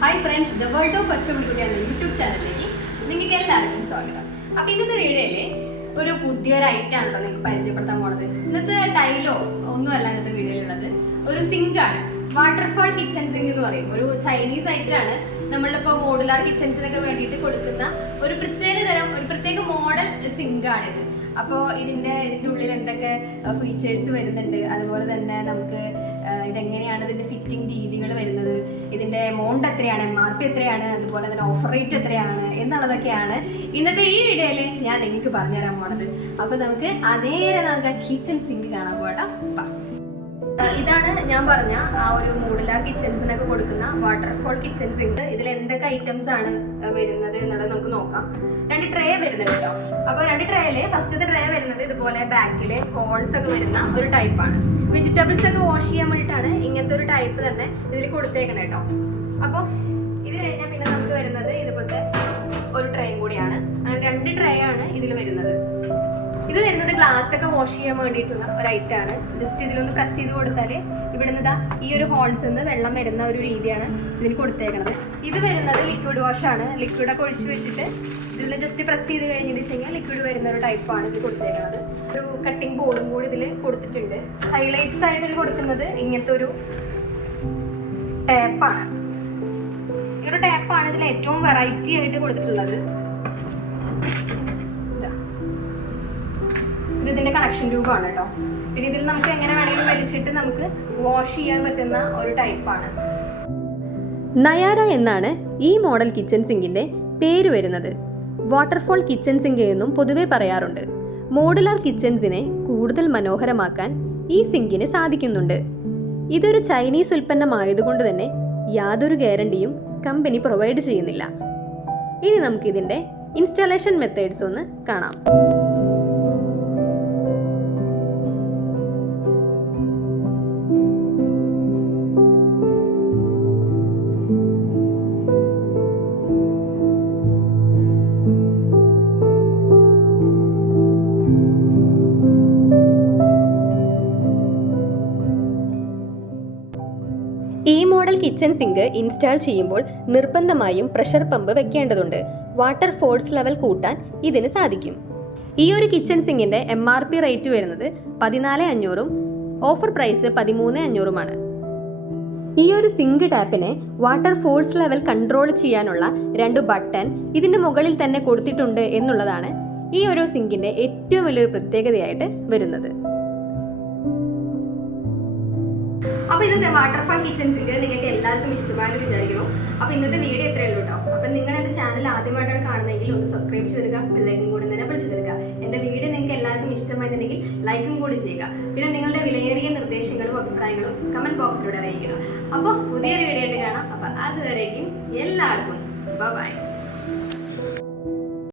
Hi friends, the world of പച്ചമുടിക്കുട്ടി എന്ന YouTube ചാനലിലേക്ക് നിങ്ങൾക്ക് എല്ലാവർക്കും സ്വാഗതം. അപ്പോൾ ഇന്നത്തെ വീഡിയോയില് ഒരു പുതിയൊരു ഐറ്റം ആണല്ലോ നിങ്ങൾക്ക് പരിചയപ്പെടുത്താൻ പോണത്. ഇന്നത്തെ ടൈലോ ഒന്നുമല്ല ഇന്നത്തെ വീഡിയോയിലുള്ളത്, ഒരു സിങ്ക് ആണ്. വാട്ടർഫാൾ കിച്ചൺ സിങ്ക് എന്ന് പറയും. ഒരു ചൈനീസ് ഐറ്റം ആണ്. നമ്മളിപ്പോൾ മോഡുലാർ കിച്ചൺസിനൊക്കെ വേണ്ടിയിട്ട് കൊടുക്കുന്ന ഒരു പ്രത്യേക മോഡൽ സിങ്ക് ആണിത്. അപ്പോൾ ഇതിൻ്റെ ഉള്ളിൽ എന്തൊക്കെ ഫീച്ചേഴ്സ് വരുന്നുണ്ട്, അതുപോലെ തന്നെ നമുക്ക് ഇതെങ്ങനെയാണ് ഇതിൻ്റെ ഫിറ്റിംഗ് രീതികൾ വരുന്നത്, ഇതിൻ്റെ എമൗണ്ട് എത്രയാണ്, MRP എത്രയാണ്, അതുപോലെ തന്നെ ഓഫർ റേറ്റ് എത്രയാണ് എന്നുള്ളതൊക്കെയാണ് ഇന്നത്തെ ഈ വീഡിയോയിൽ ഞാൻ നിങ്ങൾക്ക് പറഞ്ഞുതരാൻ പോണത്. അപ്പോൾ നമുക്ക് നമുക്ക് കിച്ചൺ സിങ്ക് കാണാൻ പോകട്ടോ. ഇതാണ് ഞാൻ പറഞ്ഞ ആ ഒരു മോഡുലാർ കിച്ചൺസിനൊക്കെ കൊടുക്കുന്ന വാട്ടർഫോൾ കിച്ചൺ സിങ്ക്. ഇതിൽ എന്തൊക്കെ ഐറ്റംസ് ആണ് വരുന്നത് എന്നുള്ളത് നമുക്ക് നോക്കാം. 2 ട്രേ വരുന്നുണ്ട് കേട്ടോ. അപ്പോൾ 2 ട്രേയില് ഫസ്റ്റത്തെ ട്രേ വരുന്നത് ഇതുപോലെ ബാക്കില് ഹോൾസ് ഒക്കെ വരുന്ന ഒരു ടൈപ്പാണ്. വെജിറ്റബിൾസ് ഒക്കെ വാഷ് ചെയ്യാൻ വേണ്ടിയിട്ടാണ് ഇങ്ങനത്തെ ഒരു ടൈപ്പ് തന്നെ ഇതിൽ കൊടുത്തേക്കണം കേട്ടോ. അപ്പോൾ ഇത് കഴിഞ്ഞാൽ പിന്നെ നമുക്ക് വരുന്നത് ഇതുപോലത്തെ ഒരു ട്രേയും കൂടിയാണ്. അങ്ങനെ 2 ട്രേ ആണ് ഇതിൽ വരുന്നത്. ഇത് വരുന്നത് ഗ്ലാസ് ഒക്കെ വാഷ് ചെയ്യാൻ വേണ്ടിയിട്ടുള്ള ഒരു ഐറ്റം ആണ്. ജസ്റ്റ് ഇതിലൊന്ന് പ്രസ് ചെയ്ത് കൊടുത്താൽ ഇവിടുന്ന് ഈ ഒരു ഹോൾസ് നിന്ന് വെള്ളം വരുന്ന ഒരു രീതിയാണ് ഇതിന് കൊടുത്തേക്കുന്നത്. ഇത് വരുന്നത് ലിക്വിഡ് വാഷ് ആണ്. ലിക്വിഡൊക്കെ ഒഴിച്ച് വെച്ചിട്ട് ഇതിൽ ജസ്റ്റ് പ്രസ് ചെയ്ത് കഴിഞ്ഞിട്ട് കഴിഞ്ഞാൽ ലിക്വിഡ് വരുന്ന ഒരു ടൈപ്പാണ് ഇത് കൊടുത്തേക്കുന്നത്. ഒരു കട്ടിംഗ് ബോർഡും കൂടി ഇതിൽ കൊടുത്തിട്ടുണ്ട്. ഹൈലൈറ്റ്സ് ആയിട്ട് ഇതിൽ കൊടുക്കുന്നത് ഇങ്ങനത്തെ ഒരു ടാപ്പാണ്. ഈ ഒരു ടാപ്പാണ് ഇതിൽ ഏറ്റവും വെറൈറ്റി ആയിട്ട് കൊടുത്തിട്ടുള്ളത്. ഇതിന്റെ കണക്ഷൻ ട്യൂബാണ് കേട്ടോ. പിന്നെ ഇതിൽ നമുക്ക് എങ്ങനെ വേണമെങ്കിലും വലിച്ചിട്ട് നമുക്ക് വാഷ് ചെയ്യാൻ പറ്റുന്ന ഒരു ടൈപ്പാണ്. നയാര എന്നാണ് ഈ മോഡൽ കിച്ചൺ സിങ്കിന്റെ പേര് വരുന്നത്. വാട്ടർഫോൾ കിച്ചൺ സിങ്ക് എന്നും പൊതുവെ പറയാറുണ്ട്. മോഡുലാർ കിച്ചൺസിനെ കൂടുതൽ മനോഹരമാക്കാൻ ഈ സിങ്കിന് സാധിക്കുന്നുണ്ട്. ഇതൊരു ചൈനീസ് ഉൽപ്പന്നമായതുകൊണ്ട് തന്നെ യാതൊരു ഗ്യാരണ്ടിയും കമ്പനി പ്രൊവൈഡ് ചെയ്യുന്നില്ല. ഇനി നമുക്കിതിന്റെ ഇൻസ്റ്റാളേഷൻ മെത്തേഡ്സ് ഒന്ന് കാണാം. ഈ മോഡൽ കിച്ചൺ സിങ്ക് ഇൻസ്റ്റാൾ ചെയ്യുമ്പോൾ നിർബന്ധമായും പ്രഷർ പമ്പ് വെക്കേണ്ടതുണ്ട്. വാട്ടർ ഫോഴ്സ് ലെവൽ കൂട്ടാൻ ഇതിന് സാധിക്കും. ഈ ഒരു കിച്ചൺ സിങ്കിന്റെ MRP റേറ്റ് വരുന്നത് 14,500ഉം ഓഫർ പ്രൈസ് 13,500ഉമാണ്. ഈ ഒരു സിങ്ക് ടാപ്പിനെ വാട്ടർ ഫോഴ്സ് ലെവൽ കൺട്രോൾ ചെയ്യാനുള്ള 2 ബട്ടൺ ഇതിന്റെ മുകളിൽ തന്നെ കൊടുത്തിട്ടുണ്ട് എന്നുള്ളതാണ് ഈ ഒരു സിങ്കിന്റെ ഏറ്റവും വലിയൊരു പ്രത്യേകതയായിട്ട് വരുന്നത്. അപ്പോൾ ഇന്നത്തെ വാട്ടർഫാൾ കിച്ചൺ സിങ്ക് നിങ്ങൾക്ക് എല്ലാവർക്കും ഇഷ്ടമായെന്ന് വിചാരിക്കുന്നു. അപ്പോൾ ഇന്നത്തെ വീഡിയോ എത്രയേ ഉള്ളൂ കേട്ടോ. അപ്പോൾ നിങ്ങൾ എൻ്റെ ചാനൽ ആദ്യമായിട്ടാണ് കാണുന്നതെങ്കിൽ ഒന്ന് സബ്സ്ക്രൈബ് ചെയ്തിരിക്കുക, ബെല്ലൈക്കൻ കൂടി തന്നെ വിളിച്ചു തരിക. എൻ്റെ വീഡിയോ നിങ്ങൾക്ക് എല്ലാവർക്കും ഇഷ്ടമായിട്ടുണ്ടെങ്കിൽ ലൈക്കും കൂടി ചെയ്യുക. പിന്നെ നിങ്ങളുടെ വിലയേറിയ നിർദ്ദേശങ്ങളും അഭിപ്രായങ്ങളും കമൻറ്റ് ബോക്സിലൂടെ അറിയിക്കുക. അപ്പോൾ പുതിയൊരു വീഡിയോ ആയിട്ട് കാണാം. അപ്പോൾ അതുവരേക്കും എല്ലാവർക്കും ബൈ.